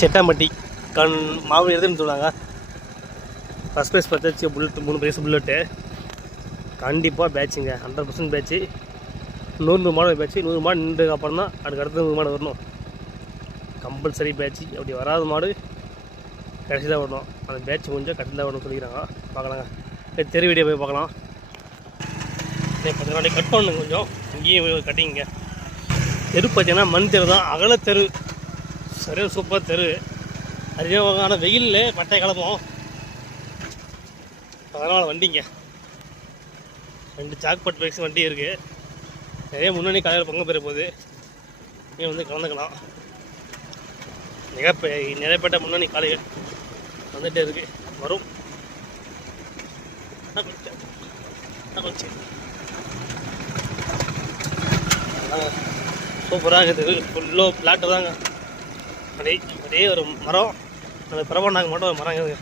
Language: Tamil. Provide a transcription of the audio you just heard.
செட்டாம்பட்டி மாவு எடுத்துன்னு சொன்னாங்க. ஃபஸ்ட் ப்ரைஸ் பார்த்தாச்சு புல்லட், 3 ப்ரைஸ் புல்லட்டு. கண்டிப்பாக பேட்சுங்க, 100% பேட்ச்சு. 100 மாடு பேட்ச்சு. 100 மாடு நின்றதுக்கு அப்புறம் தான் அடுத்து 100 மாடு வரணும். Compulsory batch. அப்படி வராத மாடு கடைசி தான் வரணும். அந்த பேட்ச் முடிஞ்சால் கடைசி தான் வரணும்னு சொல்லிக்கிறாங்க. பார்க்கலாங்க. தெரு வீடியோ போய் பார்க்கலாம். பார்த்தீங்கன்னா கட் பண்ணுங்க கொஞ்சம், இங்கேயும் கட்டிங்க. தெரு பார்த்தீங்கன்னா மண் தெரு தான், அகல தெரு, சரியாக சூப்பர் தெரு. அதிகமான வெயிலில் பட்டை கிளப்போம். அதனால் வண்டிங்க 2 ஜாக்பாட் பைக்ஸ் வண்டி இருக்குது. நிறைய முன்னணி காலையில் பங்கு பெற போகுது. நீங்கள் வந்து கலந்துக்கலாம். நிறைய பேட்ட முன்னணி காலையில் வந்துகிட்டே இருக்குது. வரும் சூப்பராக இருக்குது. ஃபுல்லோ பிளாட்டு தாங்க. அப்படியே ஒரு மரம், அந்த பிரபண்டாங்க மட்டும் ஒரு மரம் இருக்குது.